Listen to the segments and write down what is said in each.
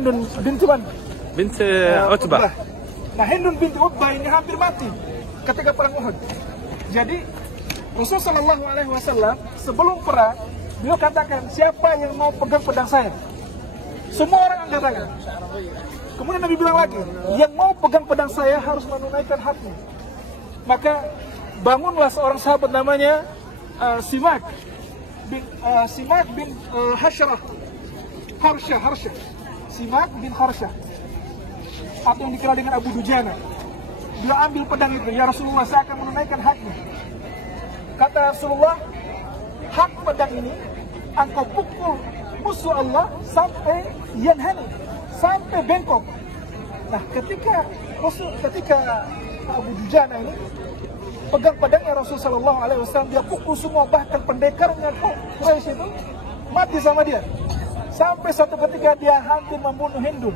Hindun binti man? Binti Utbah. Nah, Hindun binti Utbah ini hampir mati ketika perang Uhud. Jadi Rasulullah Shallallahu Alaihi Wasallam sebelum perang beliau katakan, siapa yang mau pegang pedang saya? Semua orang angkat tangan. Kemudian Nabi bilang lagi, yang mau pegang pedang saya harus menunaikan haknya. Maka bangunlah seorang sahabat namanya Simak bin Harsyah. Simak bin Harsyah, atau yang dikenal dengan Abu Dujana. Dia ambil pedang itu, ya Rasulullah, saya akan menunaikan haknya. Kata Rasulullah, hak pedang ini engkau pukul musuh Allah sampai yanhani, sampai bengkok. Nah, ketika Abu Dujana ini pegang pedangnya Rasul Sallallahu Alaihi Wasallam, dia pukul semua, bahkan pendekarnya Quraisy itu mati sama dia. Sampai satu ketika dia hampir membunuh Hindun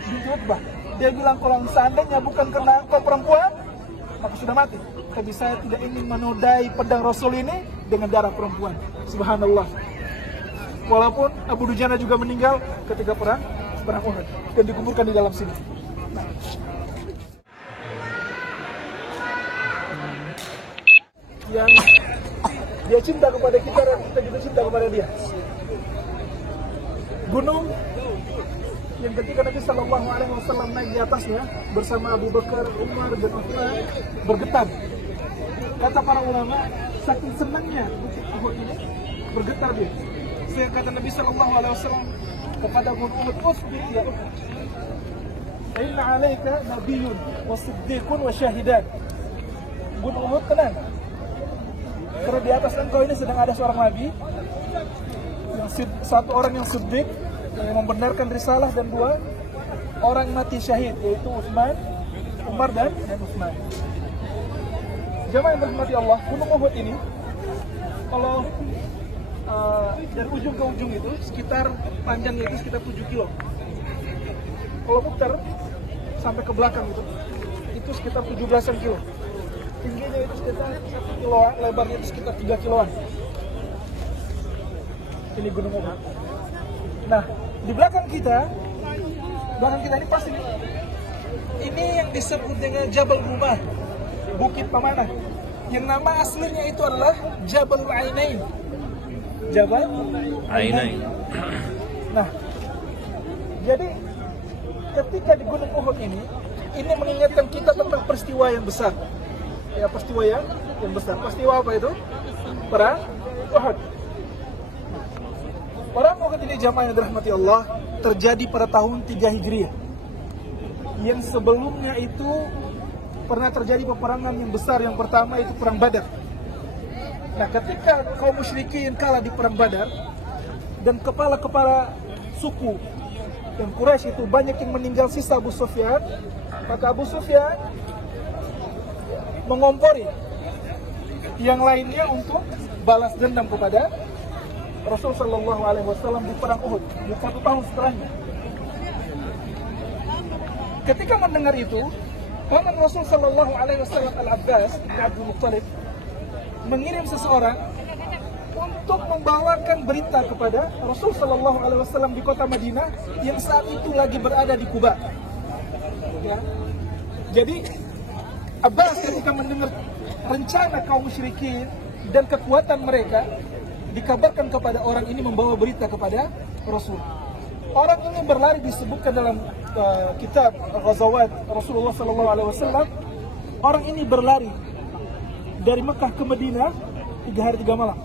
binti Utbah. Dia bilang, kalau seandainya bukan karena engkau perempuan, maka sudah mati. Tapi saya tidak ingin menodai pedang Rasul ini dengan darah perempuan. Subhanallah. Walaupun Abu Dujana juga meninggal ketika perang Uhud dan dikuburkan di dalam sini. Yang dia cinta kepada kita dan kita juga cinta kepada dia. Gunung yang ketika Nabi Sallallahu Alaihi Wasallam naik di atasnya bersama Abu Bakar, Umar, dan Uthman bergetar. Kata para ulama, saking senangnya bukit Uhud ini bergetar dia. Sehingga kata Nabi Sallallahu Alaihi Wasallam kepada Gunung Uhud, "Usbir ya Uhud, inna alaika nabiyyun wa siddiqun wa syahidan." Gunung Uhud, tenang, karena di atas engkau ini sedang ada seorang nabi, satu orang yang siddiq, yang membenarkan risalah, dan dua orang mati syahid, yaitu Utsman, Umar, dan Utsman. Jamaah yang dirahmati Allah, Gunung Uhud ini kalau dari ujung ke ujung itu sekitar panjangnya itu sekitar 7 kilo. Kalau muter sampai ke belakang itu sekitar 17 kilo. Tingginya itu sekitar 1 kiloan, lebarnya itu sekitar 3 kiloan. Ini Gunung Uhud. Nah, di belakang kita ini pas ini yang disebut dengan Jabal Rumah, Bukit Pamanah. Yang nama aslinya itu adalah Jabal Ainain. Jabal Ainain. Nah, jadi ketika di Gunung Uhud ini mengingatkan kita tentang peristiwa yang besar. Ya, peristiwa yang besar. Peristiwa apa itu? Perang Uhud. Perang Uhud ini, jamaah yang dirahmati Allah, terjadi pada tahun 3 Hijriah. Yang sebelumnya itu pernah terjadi peperangan yang besar. Yang pertama itu Perang Badar. Nah, ketika kaum musyrikin kalah di Perang Badar dan kepala-kepala suku dan Quraisy itu banyak yang meninggal, sisa Abu Sufyan, maka Abu Sufyan mengompori yang lainnya untuk balas dendam kepada Rasul Sallallahu Alaihi Wasallam di Perang Uhud di 1 tahun setelahnya. Ketika mendengar itu, paman Rasul Sallallahu Alaihi Wasallam Al-Abbas bin Abdul Muttalib mengirim seseorang untuk membawakan berita kepada Rasul Sallallahu Alaihi Wasallam di kota Madinah yang saat itu lagi berada di Kuba. Ya. Jadi Abbas ketika mendengar rencana kaum musyrikin dan kekuatan mereka, dikabarkan kepada orang ini membawa berita kepada Rasul. Orang ini berlari, disebutkan dalam kitab Ghazawat Rasulullah Sallallahu Alaihi Wasallam. Orang ini berlari dari Mekah ke Madinah 3 hari 3 malam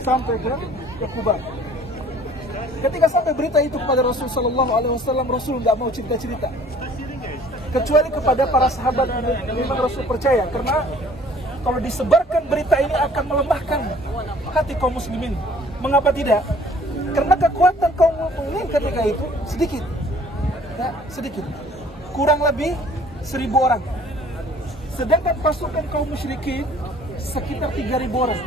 sampai ke Kuba. Ketika sampai berita itu kepada Rasul Sallallahu Alaihi Wasallam, Rasul tidak mau cerita-cerita, kecuali kepada para sahabat ini. Memang Rasul percaya, karena kalau disebarkan berita ini akan melemahkan hati kaum muslimin. Mengapa tidak? Karena kekuatan kaum muslimin ketika itu sedikit, ya, sedikit, kurang lebih 1000 orang. Sedangkan pasukan kaum musyrikin sekitar 3000 orang.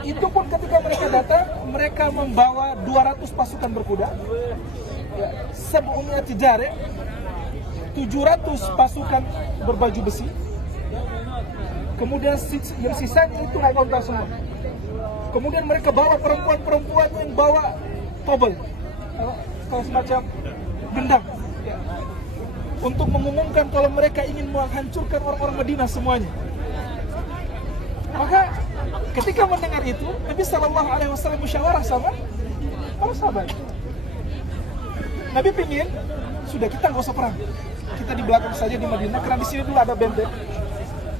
Itu pun ketika mereka datang, mereka membawa 200 pasukan berkuda, ya, 700 pasukan berbaju besi. Kemudian yang sisanya itu naik onta semua. Kemudian mereka bawa perempuan-perempuan yang bawa tobel, semacam dendam, ya, untuk mengumumkan kalau mereka ingin menghancurkan orang-orang Madinah semuanya. Maka ketika mendengar itu, Nabi SAW musyawarah sama para sahabat. Nabi pingin, sudah kita nggak usah perang, kita di belakang saja di Madinah, karena di sini dulu ada benteng,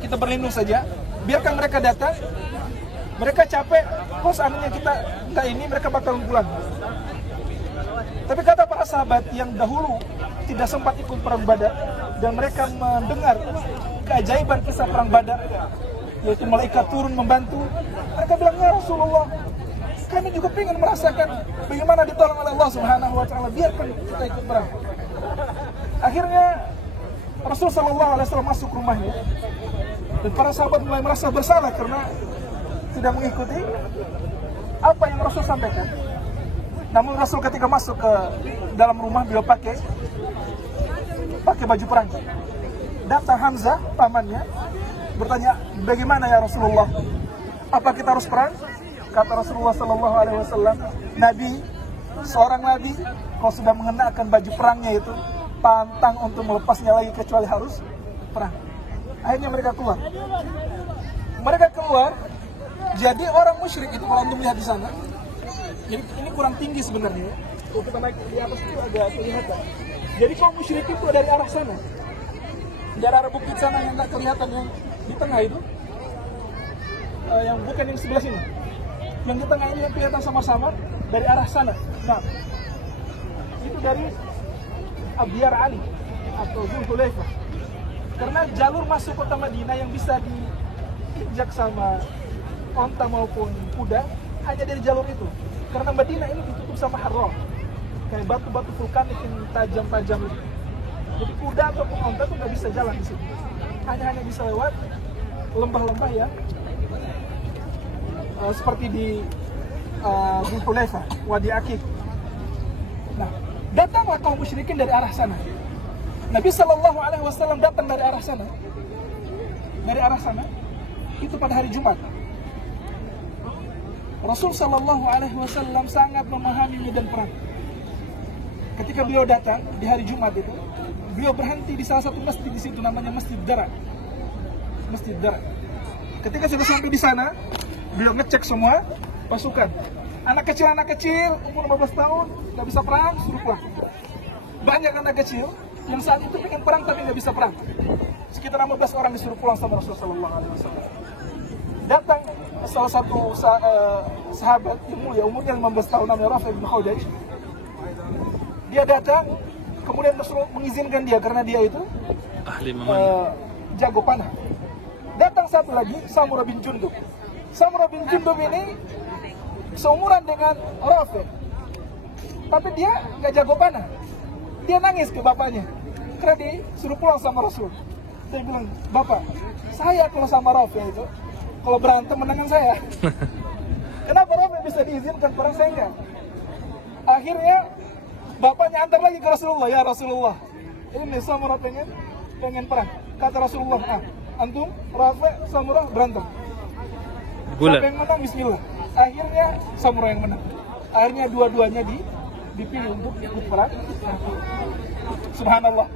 kita berlindung saja, biarkan mereka datang, mereka capek, kalau seandainya kita nggak ini, mereka bakal pulang. Tapi kata para sahabat yang dahulu tidak sempat ikut perang Badar dan mereka mendengar keajaiban kisah perang Badar, yaitu malaikat turun membantu, mereka bilang, ya Rasulullah, kami juga ingin merasakan bagaimana ditolong oleh Allah Subhanahu wa Ta'ala, biarkan kita ikut perang. Akhirnya Rasulullah SAW masuk rumahnya dan para sahabat mulai merasa bersalah karena tidak mengikuti apa yang Rasul sampaikan. Namun Rasul ketika masuk ke dalam rumah, beliau pakai baju perang. Datang Hamzah, pamannya, bertanya, bagaimana ya Rasulullah? Apa kita harus perang? Kata Rasulullah SAW, Nabi, seorang Nabi, kalau sudah mengenakan baju perangnya itu, pantang untuk melepasnya lagi kecuali harus perang. Akhirnya mereka keluar. Jadi orang musyrik itu, kalau anda melihat di sana, ini kurang tinggi sebenarnya. Kalau kita naik di atas itu agak kelihatan. Jadi kaum musyrik itu dari arah sana, dari arah bukit sana yang nggak kelihatan, yang di tengah itu, yang bukan yang sebelah sini, yang di tengah ini yang kelihatan samar-samar dari arah sana. Nah, itu dari Abyar Ali atau Dzulhulaifah. Karena jalur masuk kota Madinah yang bisa diinjak sama onta maupun kuda hanya dari jalur itu. Karena Madinah ini ditutup sama harrah, kayak batu-batu vulkanik yang tajam-tajam itu. Jadi kuda ataupun onta tuh nggak bisa jalan di situ. Hanya bisa lewat lembah-lembah yang seperti di Dzulhulaifah, Wadi Akik. Nah, datanglah kaum musyrikin dari arah sana. Nabi SAW datang dari arah sana. Dari arah sana, itu pada hari Jumat. Rasul SAW sangat memahami medan perang. Ketika beliau datang di hari Jumat itu, beliau berhenti di salah satu masjid di situ, namanya Masjid Dara. Masjid Dara. Ketika sudah sampai di sana, beliau ngecek semua pasukan. Anak kecil umur 15 tahun nggak bisa perang, suruh pulang. Banyak anak kecil yang saat itu pengen perang tapi nggak bisa perang. Sekitar 15 orang disuruh pulang sama Rasulullah SAW. Datang salah satu sahabat yang mulia, umurnya 15 tahun, namanya Rafi' bin Khawjaj. Dia datang, kemudian Rasulullah mengizinkan dia karena dia itu ahli jago panah. Datang satu lagi, Samurah bin Jundub. Samurah bin Jundub ini seumuran dengan Rafi', tapi dia nggak jago panah. Dia nangis ke bapaknya karena dia suruh pulang sama Rasul. Dia bilang, Bapak, saya kalau sama Rafi' itu, kalau berantem menangan saya. Kenapa Rafi' bisa diizinkan, perang saya enggak? Akhirnya bapaknya antar lagi ke Rasulullah, ya Rasulullah, ini Samurah pengen perang. Kata Rasulullah, antum Rafi' Samurah berantem, siapa yang menang bismillah. Akhirnya Samurah yang menang. Akhirnya dua-duanya dipilih untuk ikut perang. Subhanallah.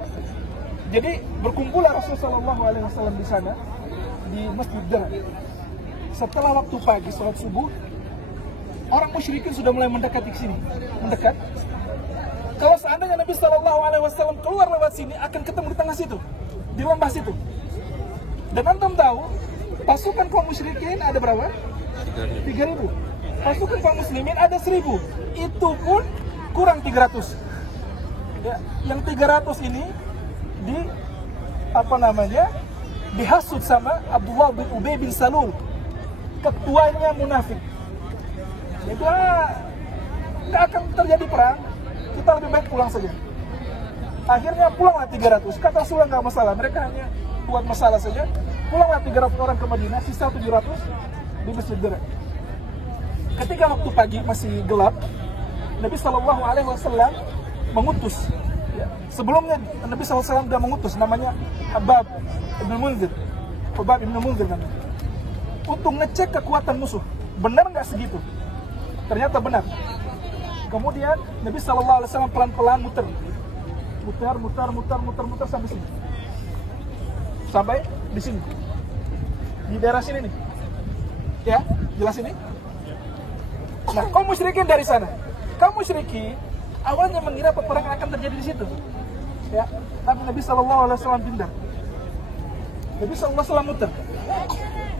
Jadi berkumpullah Rasulullah SAW di sana, di Masjid Dara. Setelah waktu pagi sholat subuh, orang musyrikin sudah mulai mendekati ke sini, mendekat. Kalau seandainya Nabi SAW keluar lewat sini, akan ketemu di tengah situ, di lembah situ. Dan antum tahu, pasukan kaum musyrikin ada berapa? 3.000. Pasukan kaum muslimin ada 1.000. Itu pun kurang 300. Ya, yang 300 ini dihasut sama Abdullah bin Ubay bin Salul, ketuanya munafik. Itu nggak akan terjadi perang, kita lebih baik pulang saja. Akhirnya pulanglah 300. Kata Rasulullah nggak masalah, mereka hanya buat masalah saja. Pulanglah 300 orang ke Madinah, sisa 700 di Masjid Dara. Ketika waktu pagi masih gelap, Nabi SAW mengutus. Ya, sebelumnya Nabi SAW sudah mengutus, namanya Habab ibn Munzir. Habab ibn Munzir namanya. Untuk ngecek kekuatan musuh, benar nggak segitu? Ternyata benar. Kemudian Nabi SAW pelan-pelan muter sampai sini. Sampai di sini. Di daerah sini nih. Ya, jelas ini? Nah, kaum musyrikin dari sana. Kaum musyrikin awalnya mengira peperangan akan terjadi di situ. Ya, tapi Nabi SAW pindah. Nabi SAW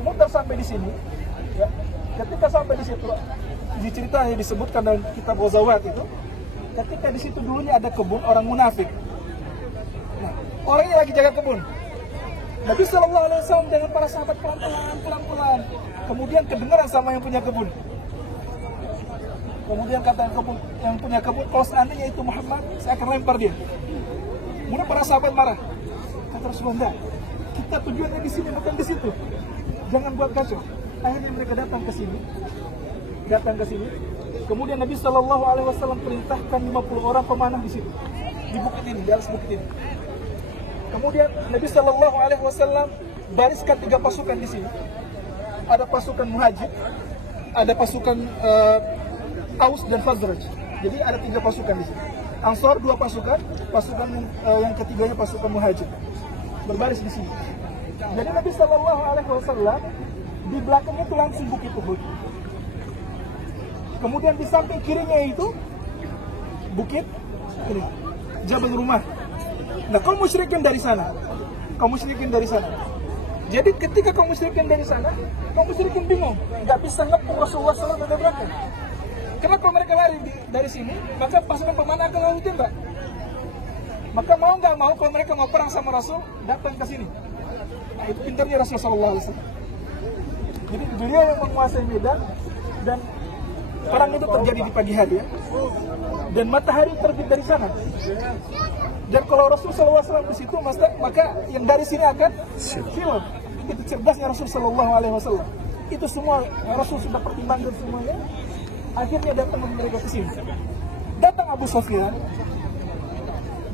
muter sampai di sini. Ya, ketika sampai di situ, di ceritanya disebutkan dalam kitab Ghazawat itu, ketika di situ dulunya ada kebun orang munafik. Nah, orangnya lagi jaga kebun. Nabi SAW dengan para sahabat pelan-pelan. Kemudian kedengaran sama yang punya kebun. Kemudian kata yang punya kebun, kalau seandainya itu Muhammad, saya akan lempar dia. Kemudian para sahabat marah. Kata Rasulullah, kita tujuannya di sini bukan di situ. Jangan buat kacau. Akhirnya mereka datang ke sini. Kemudian Nabi SAW perintahkan 50 orang pemanah di situ, di bukit ini, di atas bukit ini. Kemudian Nabi SAW bariskan 3 pasukan di sini. Ada pasukan Muhajir, ada pasukan Aus dan Khazraj. Jadi ada 3 pasukan di sini. Ansor 2 pasukan, yang ketiganya pasukan Muhajir. Berbaris di sini. Jadi Nabi SAW di belakangnya itu langsung bukit Uhud. Kemudian di samping kirinya itu bukit ini, Jabal Rumah. Nah, kaum musyrikin dari sana. Jadi ketika kaum musyrikin dari sana, kaum musyrikin bingung, nggak bisa ngepung Rasulullah SAW dari belakang. Karena kalau mereka lari dari sini, maka pasukan pemanah akan lalu tembak. Maka mau nggak mau, kalau mereka mau perang sama Rasul, datang ke sini. Nah, itu pintarnya Rasulullah SAW. Jadi beliau yang menguasai medan, dan perang itu terjadi di pagi hari ya. Dan matahari terbit dari sana. Dan kalau Rasulullah SAW di situ, maka yang dari sini akan hilang. Itu cerdasnya Rasulullah SAW. Itu semua Rasul sudah pertimbangkan semuanya. Akhirnya datang mereka ke sini. Datang Abu Sufyan.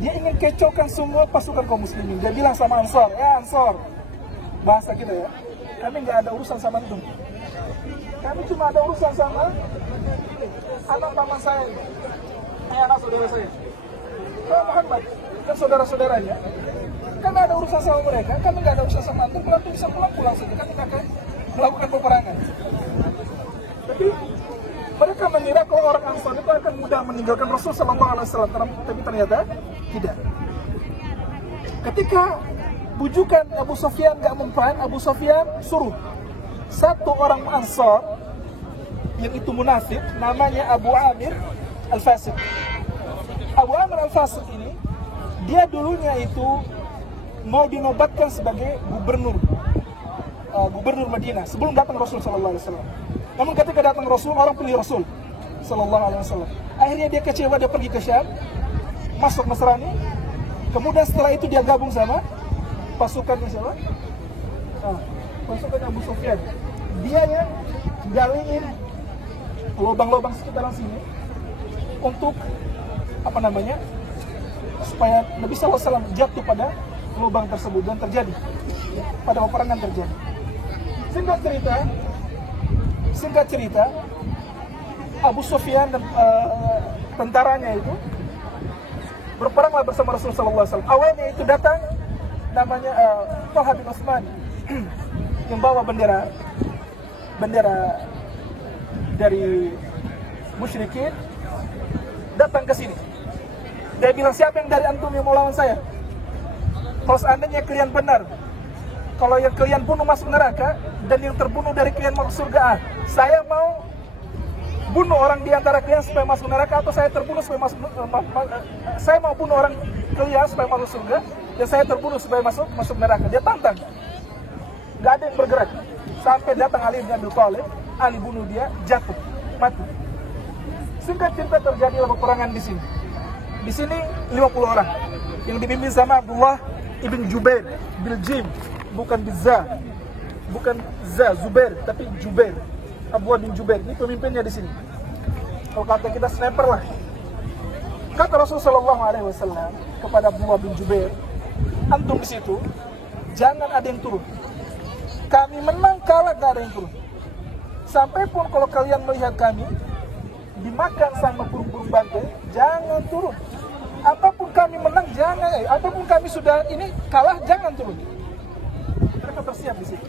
Dia ingin kecaukan semua pasukan kaum muslimin. Dia bilang sama Ansor, Ansor, bahasa kita ya, kami nggak ada urusan sama itu. Kami cuma ada urusan sama anak paman saya, anak saudara saya. Kalau Muhammad dan saudara-saudaranya, kami ada urusan sama mereka, kami nggak ada urusan sama antum. Kalau antum bisa pulang saja, kami nggak akan melakukan peperangan. Tapi mereka mengira kalau orang Ansar itu akan mudah meninggalkan Rasul SAW, tapi ternyata tidak. Ketika bujukan Abu Sufyan nggak mempan, Abu Sufyan suruh satu orang Ansar yang itu munafik, namanya Abu Amir Al-Fasiq. Abu Amir Al-Fasiq ini, dia dulunya itu mau dinobatkan sebagai gubernur Madinah sebelum datang Rasul SAW. Namun ketika datang Rasul, orang pilih Rasul SAW. Akhirnya dia kecewa, dia pergi ke Syam, masuk Nasrani. Kemudian setelah itu dia gabung sama pasukannya siapa? Pasukannya Abu Sufyan. Dia yang galiin lubang-lubang sekitaran sini untuk supaya Nabi SAW jatuh pada lubang tersebut, dan terjadi pada peperangan terjadi. Singkat cerita, Abu Sufyan dan tentaranya itu berperanglah bersama Rasulullah SAW. Awalnya itu datang namanya Talha bin Utsman yang bawa bendera dari musyrikin, datang ke sini. Dia bilang, siapa yang dari antum yang mau lawan saya? Kalau seandainya kalian benar, kalau yang kalian bunuh masuk neraka, dan yang terbunuh dari kalian masuk surga, saya mau bunuh orang di antara kalian supaya masuk neraka, atau saya terbunuh supaya saya mau bunuh orang kalian supaya masuk surga, dan saya terbunuh supaya masuk neraka. Dia tantang. Gak ada yang bergerak. Sampai datang Ali bin Abi Thalib, Ali bunuh dia, jatuh, mati. Singkat cerita, terjadilah peperangan di sini. Di sini 50 orang yang dipimpin sama Abdullah ibn Jubair bil Jim, bukan Bizza, bukan Za, Zubair, tapi Jubair. Abdullah bin Jubair ini pemimpinnya di sini. Kalau kata kita sniper lah. Kata Rasulullah SAW kepada Abdullah bin Jubair, antum di situ jangan ada yang turun. Kami menang kalah gak ada yang turun. Sampai pun kalau kalian melihat kami dimakan sama burung burung bangkai, jangan turun. Apapun kami menang, jangan. Apapun kami sudah ini kalah, jangan turun. Mereka bersiap di situ.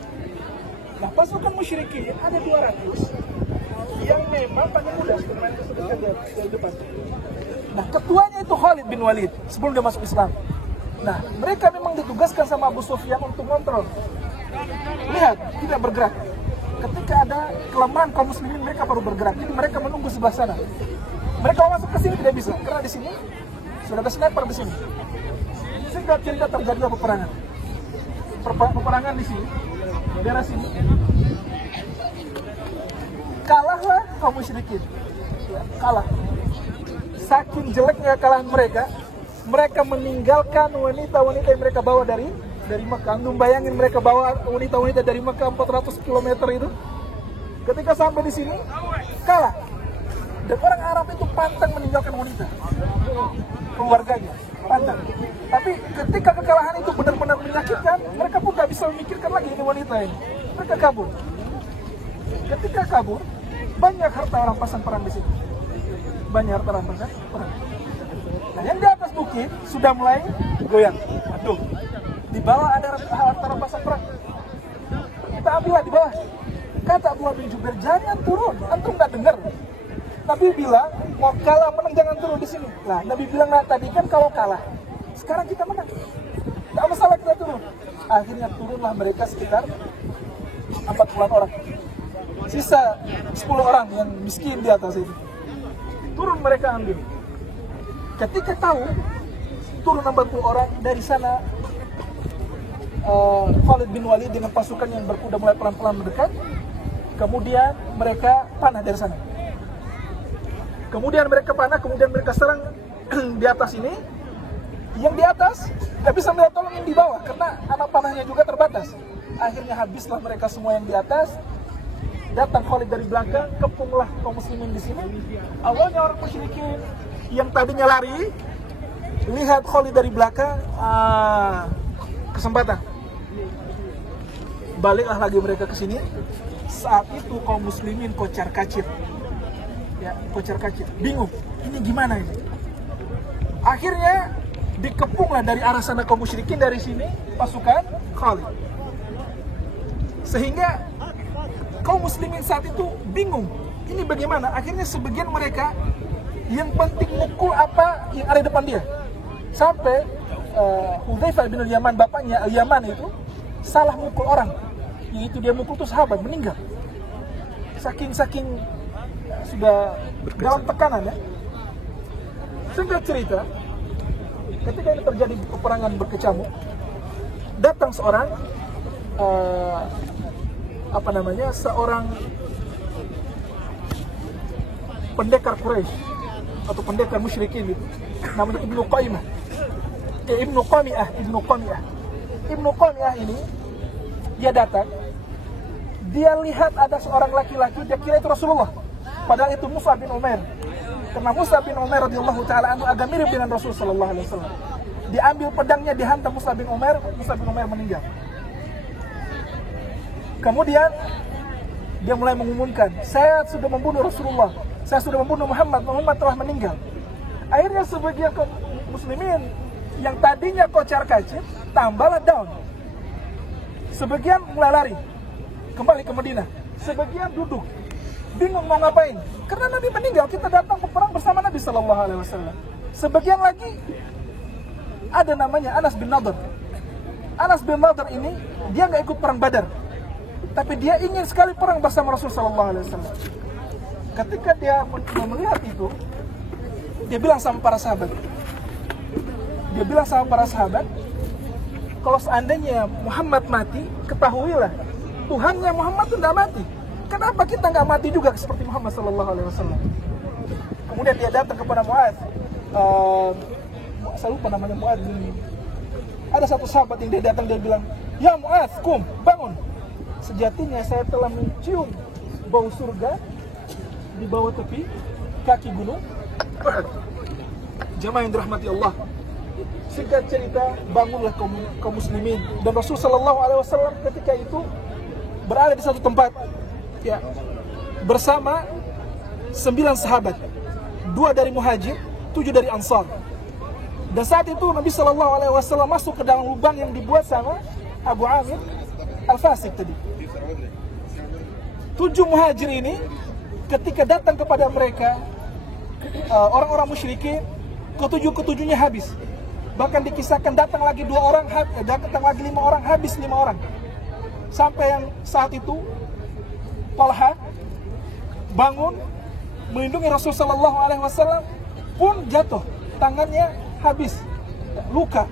Nah, pasukan musyrikin ada 200 yang memang paling muda sebenarnya sebutkan di depan. Nah, ketuanya itu Khalid bin Walid sebelum dia masuk Islam. Nah, mereka memang ditugaskan sama Abu Sufyan untuk kontrol. Lihat, tidak bergerak. Ketika ada kelemahan kaum muslimin, mereka baru bergerak. Jadi mereka menunggu sebelah sana. Mereka mau masuk ke sini tidak bisa, karena di sini sudah ada sniper di sini. Sehingga cerita terjadilah peperangan. Peperangan di sini, daerah sini. Kalahlah kaum musyrikin. Ya, kalah. Saking jeleknya kalahan mereka, mereka meninggalkan wanita-wanita yang mereka bawa dari Mekah. Anda bayangin mereka bawa wanita-wanita dari Mekah 400 km itu. Ketika sampai di sini, kalah. Dan orang Arab itu pantang meninggalkan wanita, keluarganya, pantang. Tapi ketika kekalahan itu benar-benar menyakitkan, mereka pun gak bisa memikirkan lagi ini wanita ini. Mereka kabur. Ketika kabur, banyak harta rampasan perang di situ. Banyak harta rampasan perang. Nah, yang di atas bukit sudah mulai goyang. Aduh, di bawah ada harta rampasan perang. Kita ambillah di bawah. Kata Abdullah bin Jubair, jangan turun. Antum nggak dengar? Nabi bilang, mau kalah menang jangan turun di sini. Nah, Nabi bilang, nah tadi kan kalau kalah, sekarang kita menang. Nggak masalah kita turun. Akhirnya turunlah mereka sekitar 40 orang. Sisa 10 orang yang miskin di atas itu. Turun mereka ambil. Ketika tahu turun 40 orang dari sana, Khalid bin Walid dengan pasukan yang berkuda mulai pelan-pelan mendekat. Kemudian mereka panah dari sana. Kemudian mereka serang di atas ini. Yang di atas nggak bisa melihat tolong yang di bawah karena anak panahnya juga terbatas. Akhirnya habislah mereka semua yang di atas. Datang Khalid dari belakang, kepunglah kaum muslimin di sini. Awalnya orang musyrikin yang tadinya lari, lihat Khalid dari belakang, kesempatan. Baliklah lagi mereka ke sini. Saat itu kaum muslimin kocar-kacir. Ya, kocar-kacir. Bingung, ini gimana ini? Akhirnya dikepunglah dari arah sana kaum musyrikin, dari sini pasukan Khalid. Sehingga kaum muslimin saat itu bingung, ini bagaimana? Akhirnya sebagian mereka yang penting mukul apa yang ada depan dia. Sampai Hudzaifah bin Al-Yaman, bapaknya Al-Yaman itu salah mukul orang. Yaitu dia mukul tuh sahabat, meninggal. Saking sudah dalam tekanan ya. Singkat cerita, ketika ini terjadi peperangan berkecamuk, datang seorang seorang pendekar Quraisy atau pendekar musyrikin gitu, namanya Ibnu Qami'ah ini, dia datang, dia lihat ada seorang laki-laki, dia kira itu Rasulullah, padahal itu Mus'ab bin Umair. Karena Mus'ab bin Umair radhiyallahu taala anhu agak mirip dengan Rasul sallallahu alaihi wasallam. Diambil pedangnya, dihantam Mus'ab bin Umair meninggal. Kemudian dia mulai mengumumkan, saya sudah membunuh Rasulullah, saya sudah membunuh Muhammad telah meninggal. Akhirnya sebagian kaum muslimin yang tadinya kocar-kacir tambahlah down. Sebagian mulai lari kembali ke Madinah, sebagian duduk bingung mau ngapain karena Nabi meninggal, kita datang berperang bersama Nabi sallallahu alaihi wasallam. Sebagian lagi ada namanya Anas bin Nadhr. Anas bin Nadhr ini dia nggak ikut perang Badar, tapi dia ingin sekali perang bersama Rasul sallallahu alaihi wasallam. Ketika dia melihat itu, dia bilang sama para sahabat, kalau seandainya Muhammad mati, ketahuilah Tuhannya Muhammad itu tidak mati. Kenapa kita nggak mati juga seperti Muhammad sallallahu alaihi wasallam? Kemudian dia datang kepada Mu'adz. Saya lupa namanya Mu'adz. Ada satu sahabat yang dia datang, dia bilang, "Ya Mu'adz, kum, bangun. Sejatinya saya telah mencium bau surga di bawah tepi kaki gunung Uhud." Jamaah yang dirahmati Allah. Singkat cerita, bangunlah kaum muslimin, dan Rasul sallallahu alaihi wasallam ketika itu berada di satu tempat ya, bersama 9 sahabat. 2 dari Muhajir, 7 dari Ansar. Dan saat itu Nabi SAW masuk ke dalam lubang yang dibuat sama Abu Amir Al-Fasik tadi. 7 Muhajir ini ketika datang kepada mereka orang-orang musyrikin, ketujuhnya habis. Bahkan dikisahkan datang lagi 2 orang, datang lagi 5 orang, habis 5 orang. Sampai yang saat itu Talha bangun melindungi Rasul sallallahu alaihi wasallam pun jatuh, tangannya habis, luka.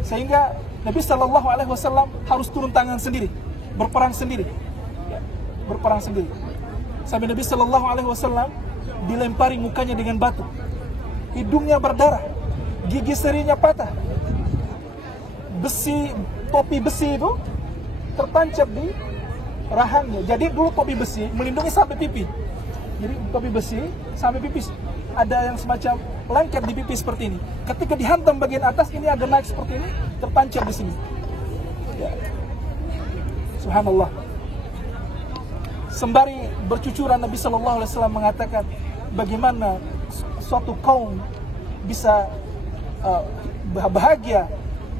Sehingga Nabi sallallahu alaihi wasallam harus turun tangan sendiri, berperang sendiri. Berperang sendiri. Sampai Nabi sallallahu alaihi wasallam dilempari mukanya dengan batu. Hidungnya berdarah, gigi serinya patah. Topi besi itu tertancap di rahangnya. Jadi dulu topi besi melindungi sampai pipi. Jadi topi besi sampai pipi. Ada yang semacam lengket di pipi seperti ini. Ketika dihantam bagian atas, ini agak naik seperti ini, tertancap di sini. Ya. Subhanallah. Sembari bercucuran, Nabi Shallallahu Alaihi Wasallam mengatakan bagaimana suatu kaum bisa bahagia,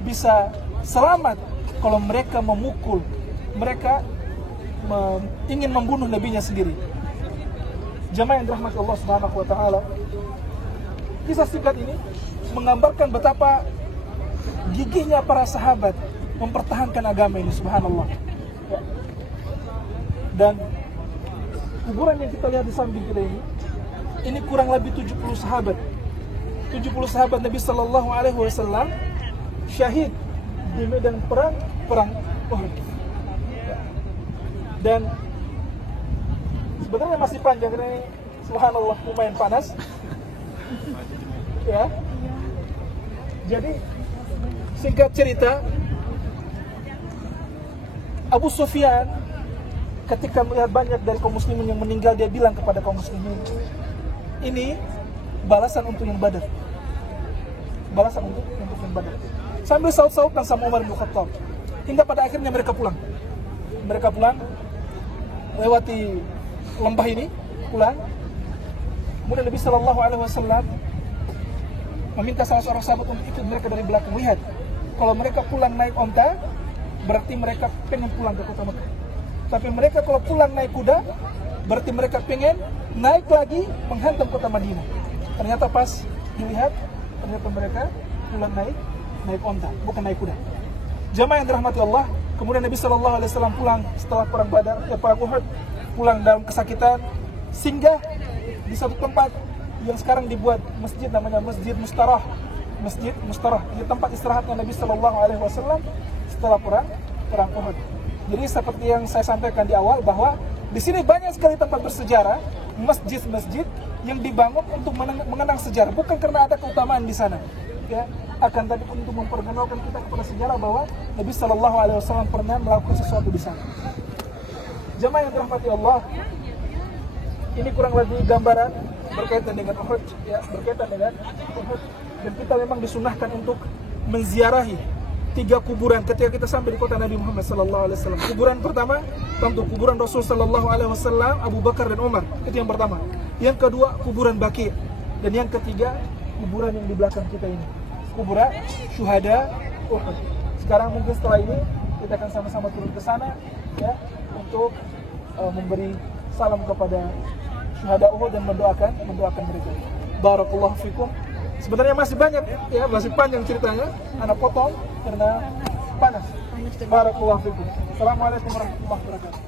bisa selamat kalau mereka memukul, mereka ingin membunuh nabinya sendiri. Jamaah yang dirahmati Allah Subhanahu wa taala, kisah singkat ini menggambarkan betapa gigihnya para sahabat mempertahankan agama ini, subhanallah. Dan kuburan yang kita lihat di samping kita ini kurang lebih 70 sahabat. 70 sahabat Nabi sallallahu alaihi wasallam syahid di medan perang Uhud. Dan sebenarnya masih panjang karena ini subhanallah lumayan panas. Ya. Jadi singkat cerita, Abu Sufyan ketika melihat banyak dari kaum muslimin yang meninggal, dia bilang kepada kaum muslimin, ini balasan untuk yang Badar. Balasan untuk yang Badar. Sambil saut-sautan sama Umar bin Khattab. Hingga pada akhirnya mereka pulang. Mereka pulang lewati lembah ini, pulang. Kemudian Nabi Sallallahu Alaihi Wasallam meminta salah seorang sahabat untuk ikut mereka dari belakang. Lihat, kalau mereka pulang naik onta, berarti mereka pengen pulang ke kota Mekah. Tapi mereka kalau pulang naik kuda, berarti mereka pengen naik lagi menghantam kota Madinah. Ternyata pas dilihat, ternyata mereka pulang naik onta, bukan naik kuda. Jamaah yang dirahmati Allah, kemudian Nabi Sallallahu Alaihi Wasallam pulang setelah perang Badar, perang Uhud, pulang dalam kesakitan, singgah di satu tempat yang sekarang dibuat masjid, namanya Masjid Mustarah. Masjid Mustarah, ini tempat istirahatnya Nabi Sallallahu Alaihi Wasallam setelah perang Uhud. Jadi seperti yang saya sampaikan di awal bahwa di sini banyak sekali tempat bersejarah, masjid-masjid yang dibangun untuk mengenang sejarah, bukan karena ada keutamaan di sana, ya, akan tapi untuk memperkenalkan kita kepada sejarah bahwa Nabi Sallallahu Alaihi Wasallam pernah melakukan sesuatu di sana. Jemaah yang dirahmati Allah, ini kurang lebih gambaran berkaitan dengan Uhud, ya, berkaitan dengan Uhud. Dan kita memang disunahkan untuk menziarahi 3 kuburan ketika kita sampai di kota Nabi Muhammad Sallallahu Alaihi Wasallam. Kuburan pertama tentu kuburan Rasul Sallallahu Alaihi Wasallam, Abu Bakar dan Umar, itu yang pertama. Yang kedua kuburan Baqi, dan yang ketiga kuburan yang di belakang kita ini, kuburan syuhada Uhud. Sekarang mungkin setelah ini kita akan sama-sama turun ke sana, ya, untuk memberi salam kepada syuhada Uhud dan mendoakan mereka. Barakallahu fikum. Sebenarnya masih banyak, ya, masih panjang ceritanya. Anak potong karena panas. Barakallahu fikum. Assalamualaikum warahmatullahi wabarakatuh.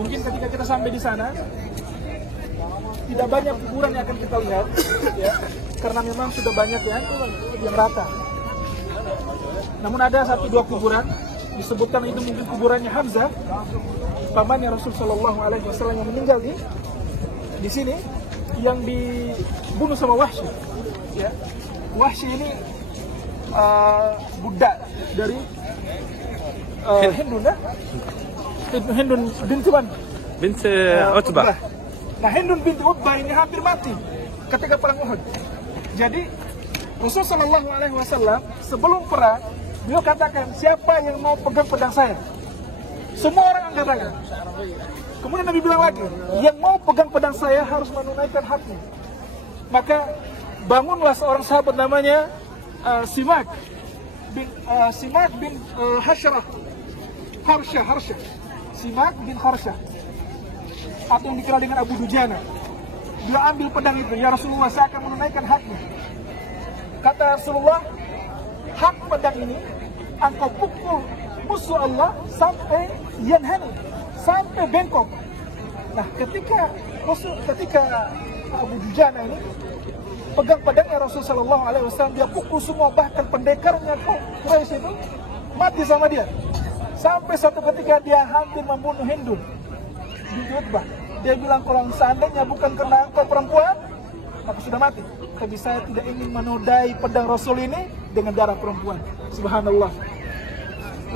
Mungkin ketika kita sampai di sana tidak banyak kuburan yang akan kita lihat, ya, karena memang sudah banyak yang rata. Namun ada 1-2 kuburan disebutkan itu mungkin kuburannya Hamzah, pamannya Rasul Sallallahu Alaihi Wasallam yang meninggal di sini, yang dibunuh sama Wahsy. Ya, Wahsy ini budak dari Hindun, ya? Hindun binti بنت عتبة. Nah, Hindun binti Utbah ini hampir mati ketika perang Uhud. Jadi Rasulullah SAW sebelum perang beliau katakan, siapa yang mau pegang pedang saya? Semua orang angkat tangan. Kemudian Nabi bilang lagi, yang mau pegang pedang saya harus menunaikan haknya. Maka bangunlah seorang sahabat namanya Simak bin Harsyah. Simak bin Harsyah, atau yang dikenal dengan Abu Dujana. Dia ambil pedang itu, ya Rasulullah, saya akan menunaikan haknya. Kata Rasulullah, hak pedang ini engkau pukul musuh Allah sampai yanhani, sampai bengkok. Nah, ketika Abu Dujana ini pegang pedangnya Rasulullah SAW, dia pukul semua, bahkan pendekarnya Quraisy itu mati sama dia. Sampai satu ketika dia hampir membunuh Hindun binti Utbah. Dia bilang, kalau seandainya bukan karena engkau perempuan, maka sudah mati. Tapi saya tidak ingin menodai pedang Rasul ini dengan darah perempuan. Subhanallah.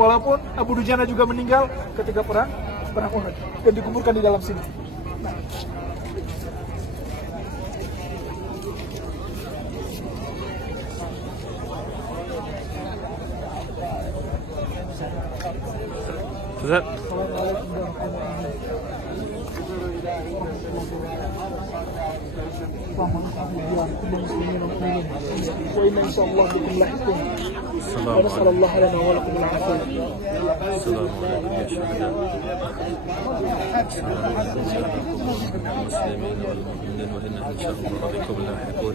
Walaupun Abu Dujana juga meninggal ketika perang Uhud dan dikuburkan di dalam sini. Nah. Ustaz, ونسأل الله لنا ولكم العافية. السلام عليكم يا شهداء. المسلمين والمؤمنين وإنا إن شاء الله بكم لاحقون.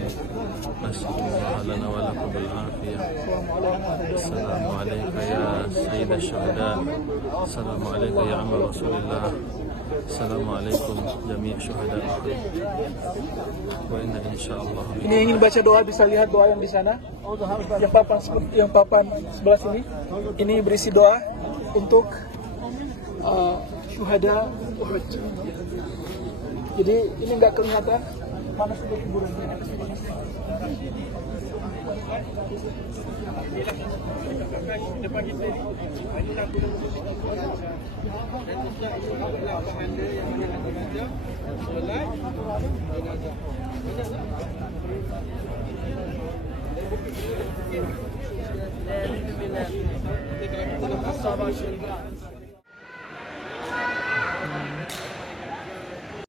نسأل الله لنا ولكم العافية. السلام عليك يا سيد الشهداء. السلام عليك يا عم رسول الله. Assalamualaikum jami' syuhada. Wa inna insyaallah. Ini ingin baca doa, bisa lihat doa yang di sana. Yang papan sebelah sini. Ini berisi doa untuk syuhada Uhud. Jadi ini enggak kelihatan mana sudah kuburan. Depan kita ni ini nak tolong dan juga ini adalah komanda yang mana nak bekerja selai jenazah.